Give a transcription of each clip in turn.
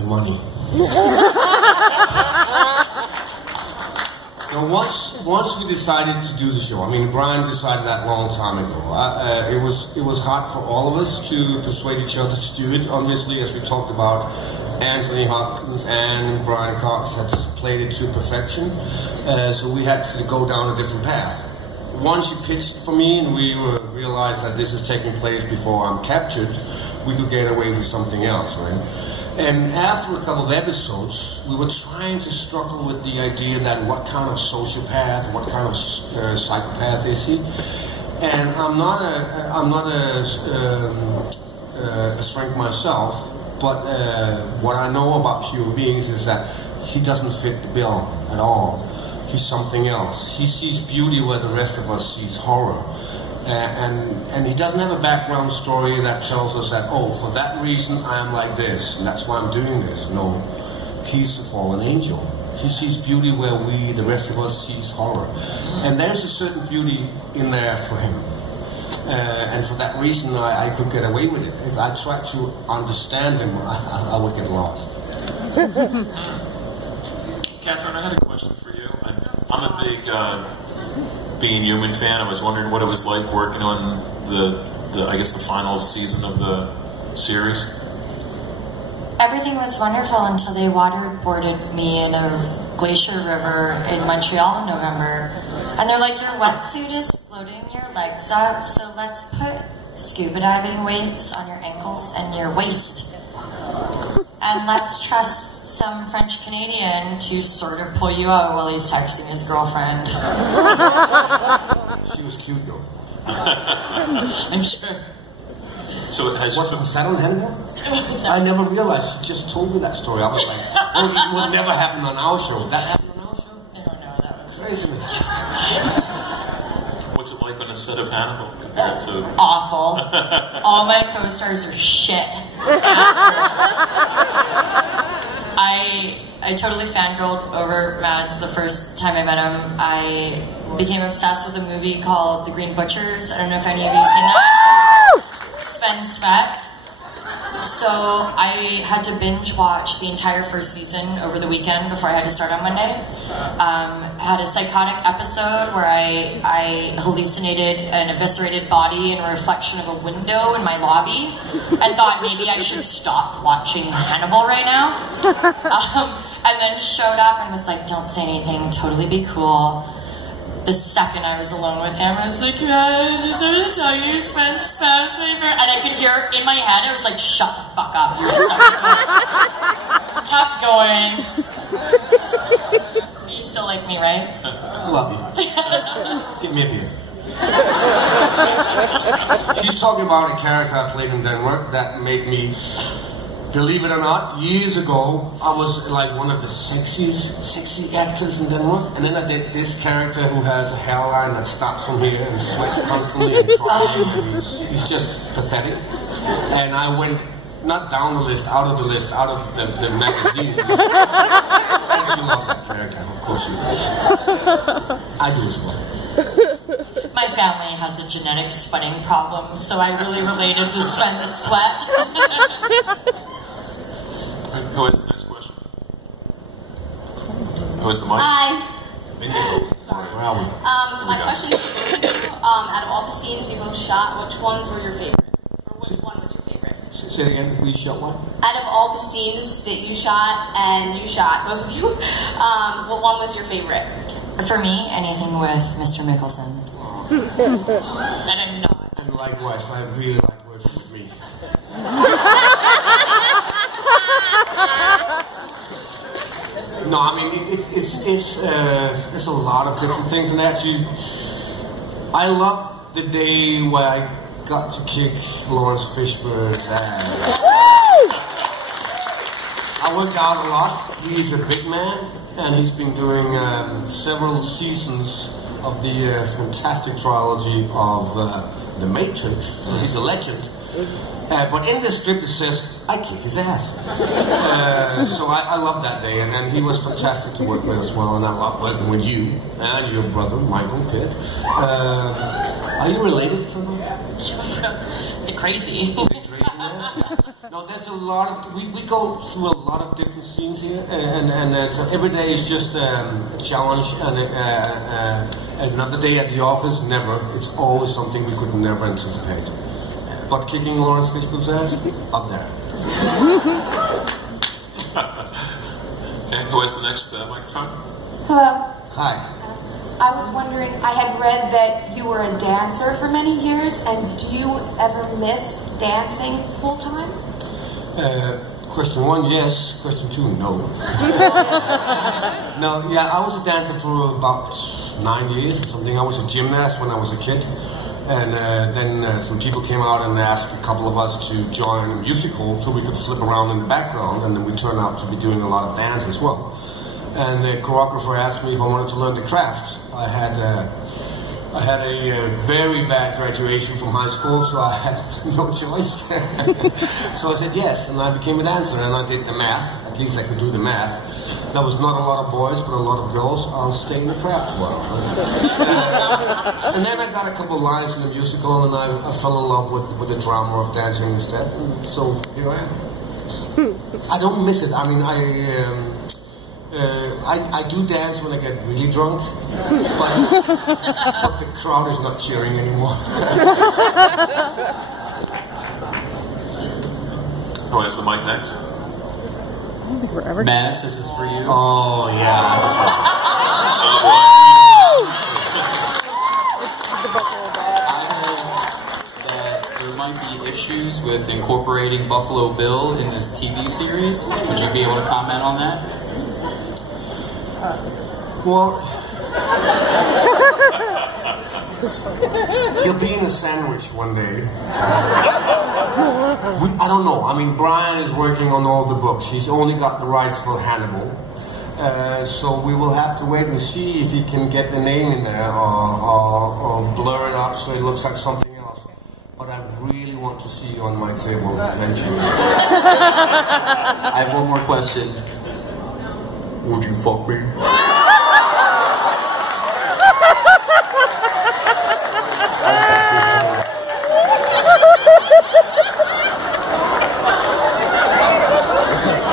the money. Now, once we decided to do the show, I mean, Brian decided that a long time ago. It was hard for all of us to persuade each other to do it. Obviously, as we talked about, Anthony Hopkins and Brian Cox had played it to perfection, so we had to go down a different path. Once he pitched for me and we realized that this is taking place before I'm captured, we could get away with something else, right? And after a couple of episodes, we were trying to struggle with the idea that what kind of sociopath, what kind of psychopath is he? And I'm not a shrink myself, but what I know about human beings is that he doesn't fit the bill at all. He's something else. He sees beauty where the rest of us sees horror. And he doesn't have a background story that tells us that, oh, for that reason I am like this, and that's why I'm doing this. No, he's the fallen angel. He sees beauty where we, the rest of us, sees horror. And there's a certain beauty in there for him. And for that reason I could get away with it. If I tried to understand him, I would get lost. Catherine, I had a question for you. I'm a big Being Human fan. I was wondering what it was like working on I guess the final season of the series. Everything was wonderful until they waterboarded me in a glacier river in Montreal in November. And they're like, your wetsuit is floating your legs up, so let's put scuba diving weights on your ankles and your waist. And let's trust some French Canadian to sort of pull you out while he's texting his girlfriend. She was cute though. I'm sure. So it has... Was that on Hannibal? I never realized. She just told me that story. I was like, oh, it would never happen on our show. That happened on our show? I don't know, that was craziness. What's it like on a set of Hannibal compared to... Awful. All my co-stars are shit. I totally fangirled over Mads the first time I met him. I became obsessed with a movie called The Green Butchers. I don't know if any of you have seen that. Sven Svet. So I had to binge watch the entire first season over the weekend before I had to start on Monday. I had a psychotic episode where I hallucinated an eviscerated body in a reflection of a window in my lobby and thought maybe I should stop watching Hannibal right now. And then showed up and was like, don't say anything, totally be cool. The second I was alone with him, I was like, guys, I just have to tell you, Sven Svet's my favorite. And I could hear in my head, I was like, shut the fuck up, you're such a dork. Kept going. You still like me, right? I love you. Give me a beer. She's talking about a character I played in Denmark that made me, believe it or not, years ago, I was like one of the sexy actors in Denmark. And then I did this character who has a hairline that starts from here and sweats constantly and crying. And he's just pathetic. And I went, not down the list, out of the list, out of the magazine. And she loves that character, of course she does. I do as well. My family has a genetic sweating problem, so I really related to Sven the Sweat. Who has the next question? Who has the mic? Hi. Where are we? My question is to both of you. Out of all the scenes you both shot, which ones were your favorite? Or which one was your favorite? Say it again, we shot one? Out of all the scenes that you shot, both of you, what one was your favorite? For me, anything with Mr. Mikkelsen. And I'm not. And likewise, I really like working with me. No, I mean, it's a lot of different things, and actually, I love the day where I got to kick Lawrence Fishburne's ass. I worked out a lot. He's a big man, and he's been doing several seasons of the fantastic trilogy of The Matrix, so he's a legend. But in the script it says, I kick his ass. So I love that day, and then he was fantastic to work with as well, and I love working with you and your brother, Michael Pitt. Are you related to them? The crazy. The crazy man? No, there's a lot of, we go through a lot of different scenes here, and so every day is just a challenge, and another day at the office, never. It's always something we could never anticipate. But kicking Lawrence Fishburne's ass, up there. Okay, who has the next microphone? Hello. Hi. I was wondering, I had read that you were a dancer for many years, and do you ever miss dancing full time? Question 1, yes. Question 2, no. No, yeah, I was a dancer for about 9 years or something. I was a gymnast when I was a kid. And then some people came out and asked a couple of us to join a musical so we could flip around in the background, and then we turned out to be doing a lot of dance as well. And the choreographer asked me if I wanted to learn the craft. I had a very bad graduation from high school, so I had no choice. So I said yes, and I became a dancer, and I did the math. At least I could do the math. There was not a lot of boys, but a lot of girls. I'll stay in the craft well. And then I got a couple of lines in the musical, and I fell in love with the drama of dancing instead. And so here I am. I don't miss it. I mean, I do dance when I get really drunk, but the crowd is not cheering anymore. Who has the mic next? Mads, this is for you. Oh, yeah. That there might be issues with incorporating Buffalo Bill in this TV series. Would you be able to comment on that? Well, he'll be in a sandwich one day. I don't know. I mean, Brian is working on all the books. He's only got the rights for Hannibal. So we will have to wait and see if he can get the name in there or blur it up so it looks like something else. But I really want to see you on my table eventually. I have one more question. Would you fuck me?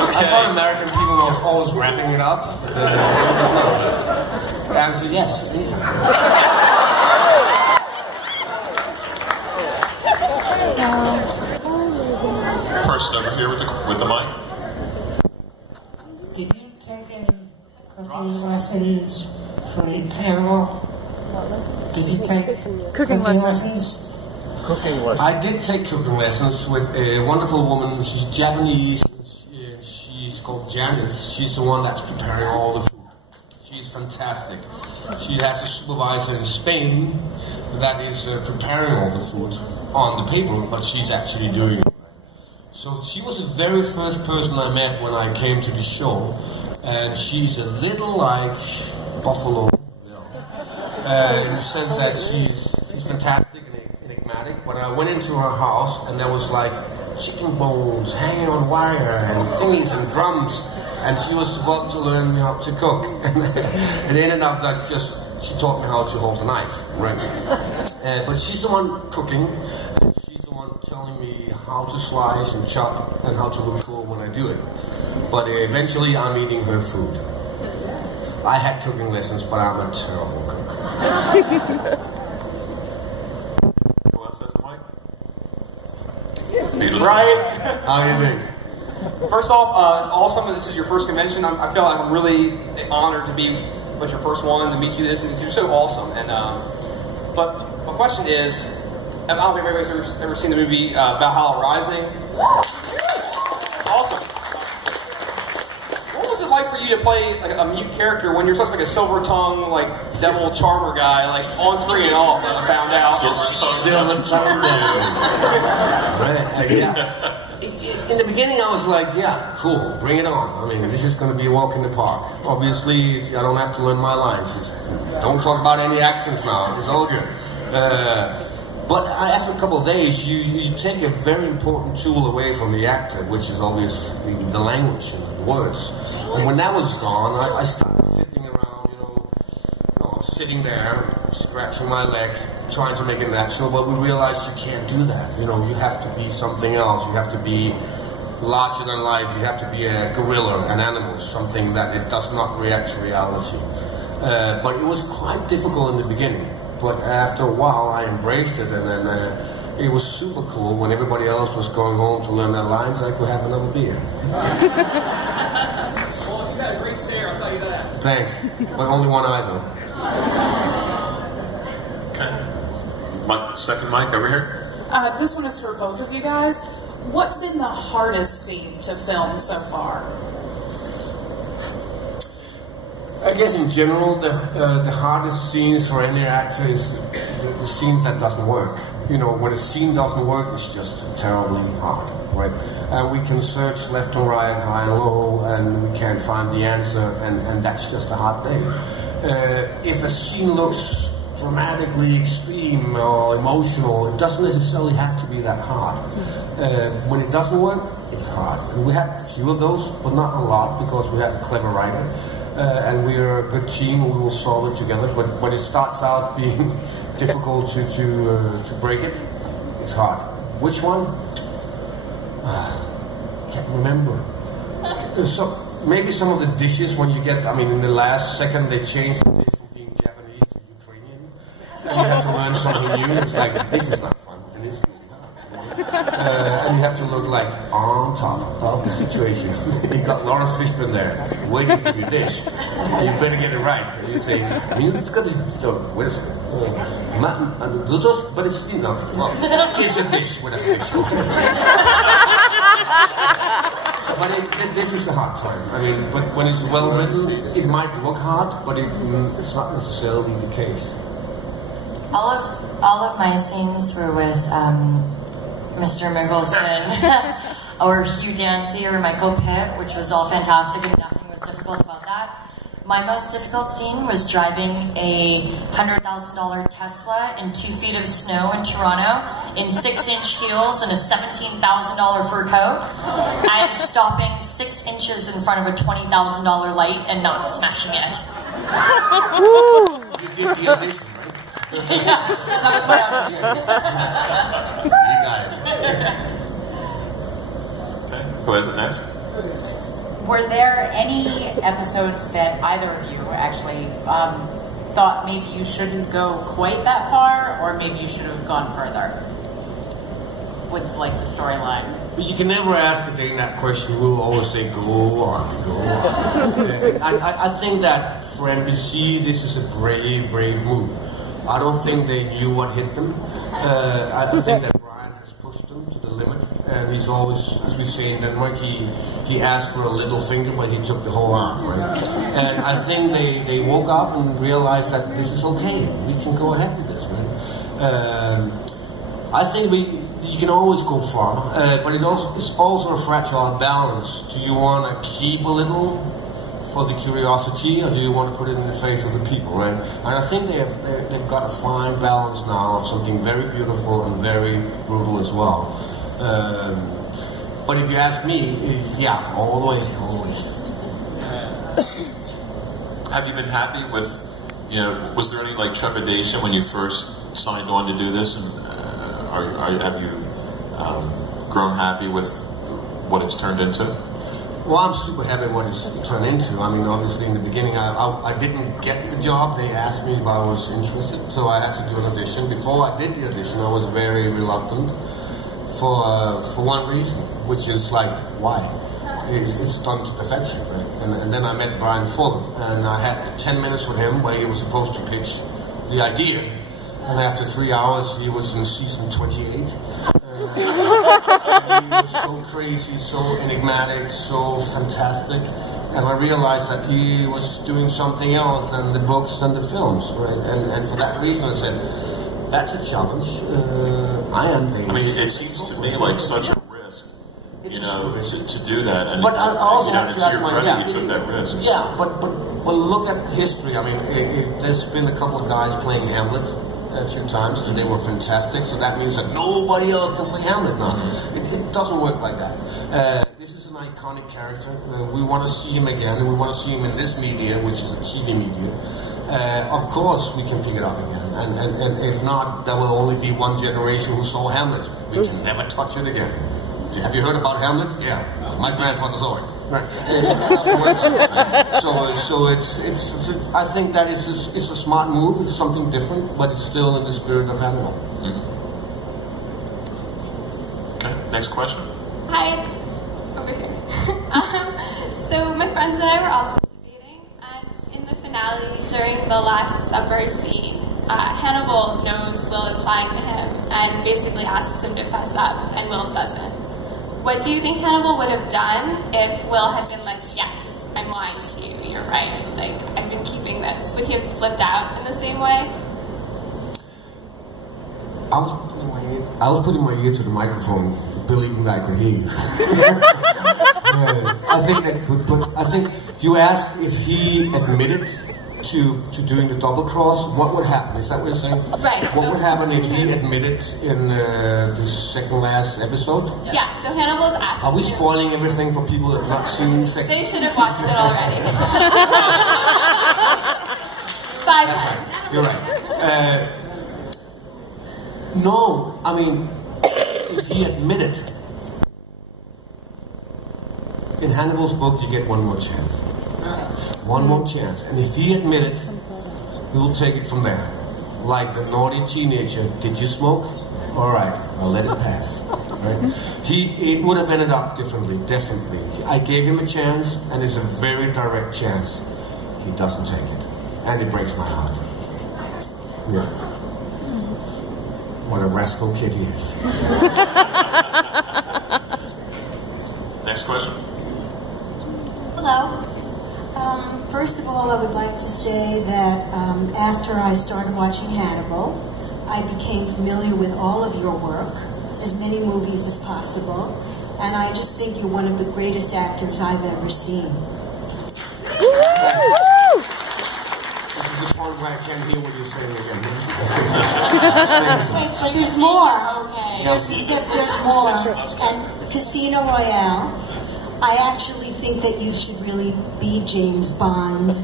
I thought American people were always wrapping it up. The answer, yes, anytime. Person over here with the mic. Did you take any cooking lessons for any parable? Did you take cooking lessons? I did take cooking lessons with a wonderful woman. She's Japanese. She's called Janice. She's the one that's preparing all the food. She's fantastic. She has a supervisor in Spain that is preparing all the food on the paper, but she's actually doing it. So she was the very first person I met when I came to the show, and she's a little like Buffalo, in the sense that she's fantastic and enigmatic. But I went into her house, and there was like chicken bones hanging on wire and thingies and drums, and she was about to learn how to cook. And it ended up like she taught me how to hold a knife, right? But she's the one cooking, and she's the one telling me how to slice and chop and how to look cool when I do it. But eventually I'm eating her food. I had cooking lessons, but I'm a terrible cook. Who else has the mic? Right. How do you think? First off, it's awesome that this is your first convention. I feel like I'm really honored to be with your first one, to meet you this, and you're so awesome. And but my question is, I don't know if anybody's ever seen the movie Valhalla Rising. Awesome. What was it like for you to play like a mute character when you're supposed to like a silver tongue, like devil charmer guy, like on screen and off? I found out. Silver tongue. Right. Yeah. In the beginning, I was like, yeah, cool, bring it on. I mean, this is going to be a walk in the park. Obviously, I don't have to learn my lines. Don't talk about any accents now. It's all good. But after a couple of days, you take a very important tool away from the actor, which is obviously the language and the words. And when that was gone, I started sitting around, sitting there, scratching my leg, trying to make it natural, but we realized you can't do that. You have to be something else. You have to be larger than life. You have to be a gorilla, an animal, something that it does not react to reality. But it was quite difficult in the beginning. But after a while, I embraced it, and then it was super cool. When everybody else was going home to learn their lines, I could have another beer. Well, you got a great stare, I'll tell you that. Thanks. But only one eye, though. Okay. Second mic over here. This one is for both of you guys. What's been the hardest scene to film so far? I guess in general, the hardest scenes for any actor is the scenes that doesn't work. You know, when a scene doesn't work, it's just terribly hard, right? We can search left and right, high and low, and we can't find the answer, and that's just a hard day. If a scene looks dramatically extreme or emotional, it doesn't necessarily have to be that hard. When it doesn't work, it's hard. And we had a few of those, but not a lot, because we have a clever writer. And we're a good team, we will solve it together. But when it starts out being difficult to break it, it's hard. Which one? Can't remember. So maybe some of the dishes when you get, I mean, in the last second they change the dish from being Japanese to Ukrainian, and you have to learn something new. It's like, this is not fun, and it's really hard. And you have to look like on top of the situation. You got Lawrence Fishburne there, waiting for your dish. And you better get it right. And you say, it's got to, wait a second. But it's, you know, well, it's a dish with a fish. But this is a hard time. I mean, but when it's well written, it might look hard, but it's not necessarily the case. All of my scenes were with Mr. Mikkelsen or Hugh Dancy or Michael Pitt, which was all fantastic and nothing was difficult about that. My most difficult scene was driving a $100,000 Tesla in 2 feet of snow in Toronto in 6-inch heels and a $17,000 fur coat and stopping 6 inches in front of a $20,000 light and not smashing it. You did the audition, right? Yeah, that was my audition. You got it. Okay. Who has it next? Were there any episodes that either of you actually thought maybe you shouldn't go quite that far, or maybe you should have gone further with, like, the storyline? But you can never ask a Dane that question. We'll always say, go on, go on. I think that for NBC, this is a brave, brave move. I don't think they knew what hit them. I think that Brian has pushed them to the limit, and he's always, as we say in Denmark, he asked for a little finger, but he took the whole arm, right? And I think they woke up and realized that this is okay. We can go ahead with this, right? I think you can always go far, but it's also a fragile balance. Do you want to keep a little for the curiosity, or do you want to put it in the face of the people, right? And I think they've got a fine balance now of something very beautiful and very brutal as well. But if you ask me, yeah, all the way, always. Have you been happy with, you know, was there any like trepidation when you first signed on to do this, and have you grown happy with what it's turned into? Well, I'm super happy what it's turned into. I mean, obviously in the beginning I didn't get the job. They asked me if I was interested, so I had to do an audition. Before I did the audition, I was very reluctant for one reason, which is like, why? It's done to perfection, right? And then I met Brian Fuller, and I had 10 minutes with him where he was supposed to pitch the idea. And after 3 hours, he was in season 28. And he was so crazy, so enigmatic, so fantastic. And I realized that he was doing something else than the books and the films, right? And for that reason, I said, that's a challenge. I am Danish. I mean, it seems to me like such a risk, you know, to do that. And but I also have to ask you took that risk. Yeah, but look at history. I mean, there's been a couple of guys playing Hamlet a few times, and they were fantastic. So that means that nobody else can play Hamlet now. It doesn't work like that. This is an iconic character. We want to see him again, and we want to see him in this media, which is a TV media. Of course, we can pick it up again, and if not, there will only be one generation who saw Hamlet. We can never touch it again. Have you heard about Hamlet? Yeah, my grandfather saw it. Right. So it's I think that it's a smart move. It's something different, but it's still in the spirit of Hannibal. Okay, next question. Hi, over here. So my friends and I were also debating, and in the finale, during the Last Supper scene, Hannibal knows Will is lying to him and basically asks him to fess up, and Will doesn't. What do you think Hannibal would have done if Will had been like, yes, I'm lying to you, you're right, like, I've been keeping this? Would he have flipped out in the same way? I was putting my ear to the microphone, believing that I could hear you. I think that, but I think you asked if he admitted to doing the double cross. What would happen? Is that what you're saying? Right. What would happen if he admitted in the second last episode? Yeah. So Hannibal's asking. Are we spoiling everything for people that have not seen the second? They should have watched it already. 5 times. Right. You're right. No, I mean, if he admitted, in Hannibal's book, you get one more chance. One more chance. And if he admitted, we'll take it from there. Like the naughty teenager, did you smoke? All right, I'll let it pass. Right? It would have ended up differently, definitely. I gave him a chance, and it's a very direct chance. He doesn't take it. And it breaks my heart. Yeah. What a rascal kid he is. Next question. Hello. First of all, I would like to say that after I started watching Hannibal, I became familiar with all of your work, as many movies as possible, and I just think you're one of the greatest actors I've ever seen. This is the part where I can't hear what you're saying again. But there's more. Okay. There's more. And Casino Royale, I actually think that you should really be James Bond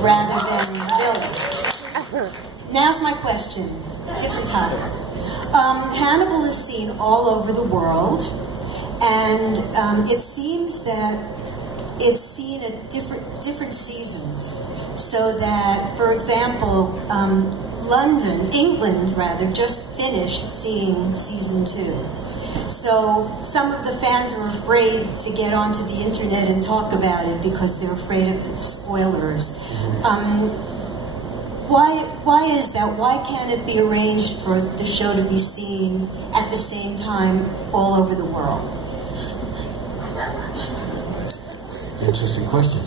rather than villain. Now's my question. Different topic. Hannibal is seen all over the world, and it seems that it's seen at different seasons. So that, for example, England just finished seeing season 2. So some of the fans are afraid to get onto the internet and talk about it because they're afraid of the spoilers. Why is that? Why can't it be arranged for the show to be seen at the same time all over the world? Interesting question.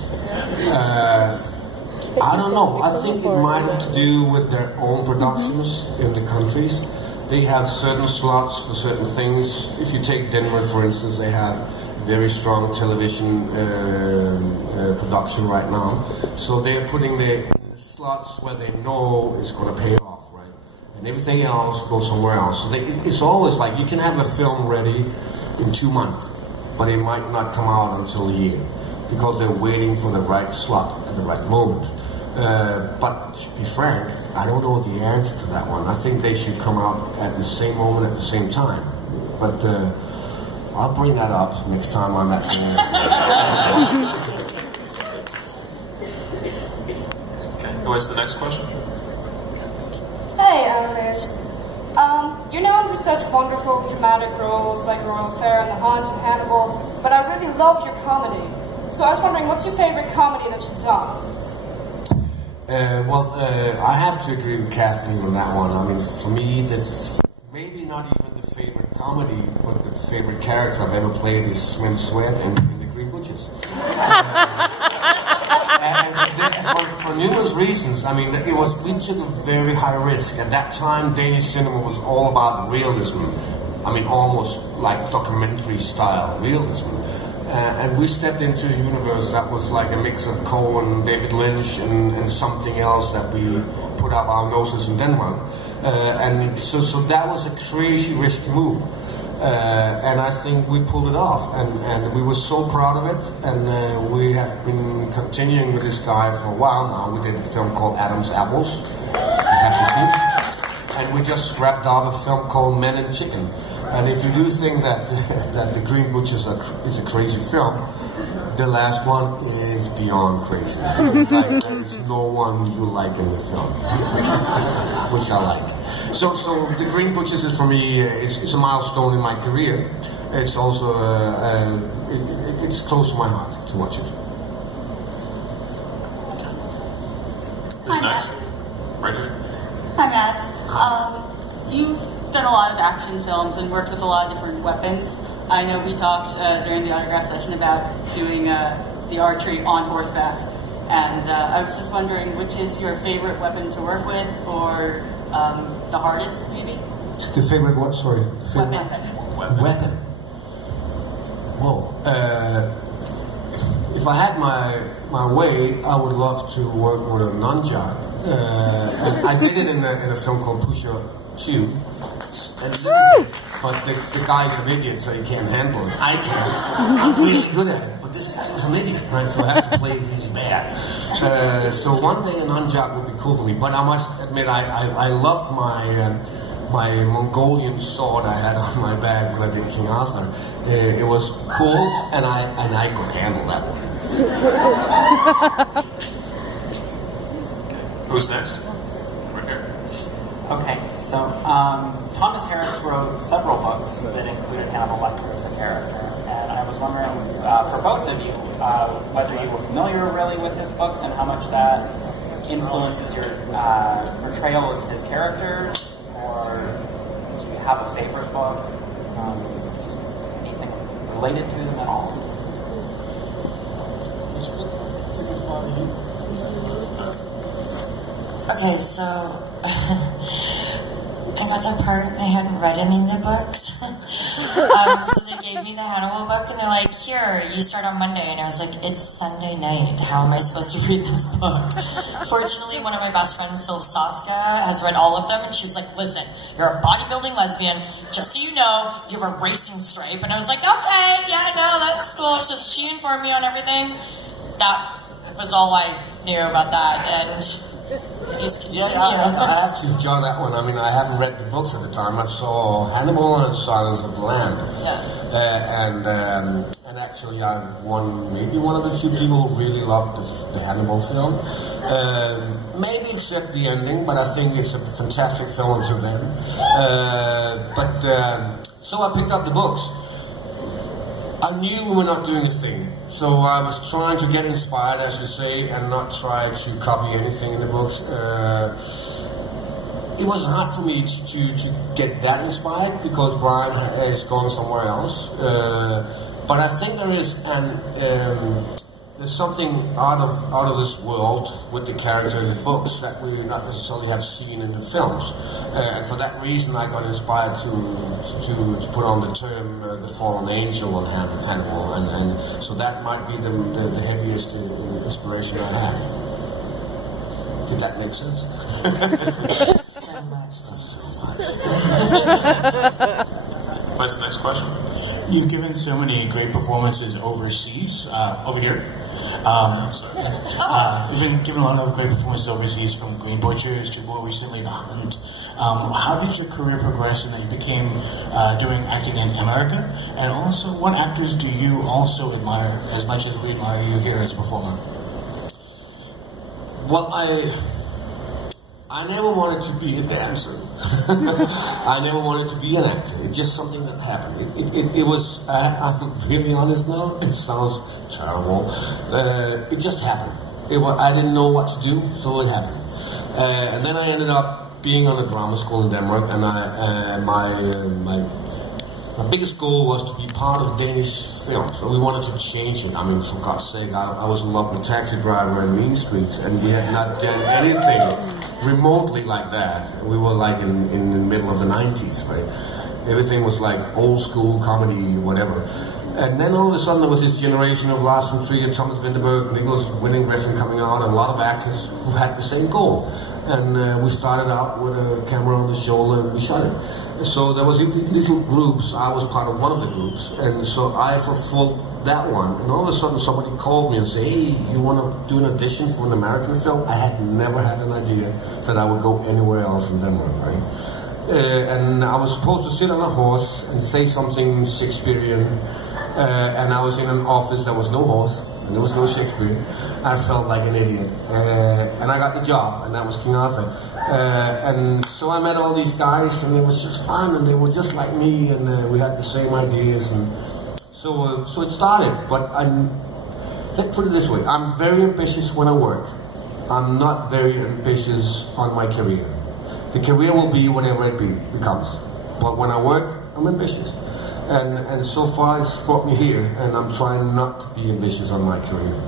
I don't know. I think it might have to do with their own productions in the countries. They have certain slots for certain things. If you take Denmark, for instance, they have very strong television production right now. So they're putting the slots where they know it's going to pay off, right? And everything else goes somewhere else. So it's always like you can have a film ready in 2 months, but it might not come out until a year because they're waiting for the right slot at the right moment. But to be frank, I don't know the answer to that one. I think they should come out at the same moment at the same time. But I'll bring that up next time I'm at Okay, who has the next question? Hey, Liz. You're known for such wonderful dramatic roles like Royal Affair and The Hunt and Hannibal, but I really love your comedy. So I was wondering, what's your favorite comedy that you've done? I have to agree with Kathleen on that one. I mean, for me, maybe not even the favorite comedy, but the favorite character I've ever played is Sven Sweat in The Green Butchers. And for numerous reasons, I mean, we took a very high risk. At that time, Danish cinema was all about realism. I mean, almost like documentary style realism. And we stepped into a universe that was like a mix of Coen, David Lynch, and something else that we put up our noses in Denmark. And so that was a crazy risky move. And I think we pulled it off. And we were so proud of it. And we have been continuing with this guy for a while now. We did a film called Adam's Apples. You have to see. And we just wrapped up a film called Men and Chicken. And if you do think that that The Green Butchers is a crazy film, the last one is beyond crazy. It's like there is no one you like in the film, which I like. So The Green Butchers is for me, it's a milestone in my career. It's also it's close to my heart to watch it. Who's next? Right here. Hi, Matt. You've done a lot of action films and worked with a lot of different weapons. I know we talked during the autograph session about doing the archery on horseback, and I was just wondering which is your favorite weapon to work with, or the hardest, maybe? The favorite what? Sorry. The favorite weapon. Whoa. If I had my way, I would love to work with a nunchuck. And I did it in a film called Pusher 2. But the guy's an idiot, so he can't handle it. I can. I'm really good at it, but this guy is an idiot, right? So I have to play really bad. So one day a nunchuck would be cool for me. But I must admit, I loved my Mongolian sword I had on my bag when I did King Arthur. It was cool, and I could handle that one. Who's next? Right here. Okay, so Thomas Harris wrote several books that included Hannibal Lecter as a character, and I was wondering, for both of you, whether you were familiar really with his books and how much that influences your portrayal of his characters, or do you have a favorite book? Anything related to them at all? Okay, so I got that part and I hadn't read any of the books. So they gave me the Hannibal book and they're like, here, you start on Monday. And I was like, it's Sunday night. How am I supposed to read this book? Fortunately, one of my best friends, Sylv Saska, has read all of them. And she was like, listen, you're a bodybuilding lesbian. Just so you know, you have a racing stripe. And I was like, okay, yeah, no, that's cool. So she informed me on everything. That was all I knew about that. And yeah, I have to join that one. I mean, I haven't read the books at the time. I saw Hannibal and Silence of the Lambs. And actually I'm maybe one of the few people who really loved the Hannibal film. Maybe except the ending, but I think it's a fantastic film until then. So I picked up the books. I knew we were not doing a thing, so I was trying to get inspired, as you say, and not try to copy anything in the books. It was hard for me to get that inspired because Brian is going somewhere else. But I think there is there's something out of this world with the character in the books that we not necessarily have seen in the films. And for that reason, I got inspired to put on the term the fallen angel on Hannibal, and so that might be the heaviest inspiration I had. Did that make sense? So much. What's the next question? You've given so many great performances overseas, over here. You've been given a lot of great performances overseas, from Green Butchers to more recently The Hunt. How did your career progress and that you became doing acting in America? And also, what actors do you also admire as much as we admire you here as a performer? Well, I never wanted to be a dancer. I never wanted to be an actor. It's just something that happened. It was, I'm really honest now, it sounds terrible. It just happened. I didn't know what to do, so it happened. And then I ended up being on a drama school in Denmark, and my biggest goal was to be part of Danish films, and we wanted to change it. I mean, for God's sake, I was in love with Taxi Driver and Mean Streets, and we had not done anything remotely like that. We were like in the middle of the 90s, right? Everything was like old school comedy, whatever. And then all of a sudden there was this generation of Lars von Trier, Thomas Vinterberg, Nicholas Winding Refn coming out, and a lot of actors who had the same goal. And we started out with a camera on the shoulder and we shot it. So there was little groups. I was part of one of the groups, and so I fulfilled that one. And all of a sudden somebody called me and said, hey, you want to do an audition for an American film? I had never had an idea that I would go anywhere else in Denmark, right? and I was supposed to sit on a horse and say something Shakespearean, and I was in an office, there was no horse, and there was no Shakespeare. I felt like an idiot, and I got the job, and that was King Arthur. And so I met all these guys, and it was just fun, and they were just like me, and we had the same ideas, and so it started. But let's put it this way, I'm very ambitious when I work. I'm not very ambitious on my career. The career will be whatever it becomes. But when I work, I'm ambitious. And so far it's brought me here, and I'm trying not to be ambitious on my career.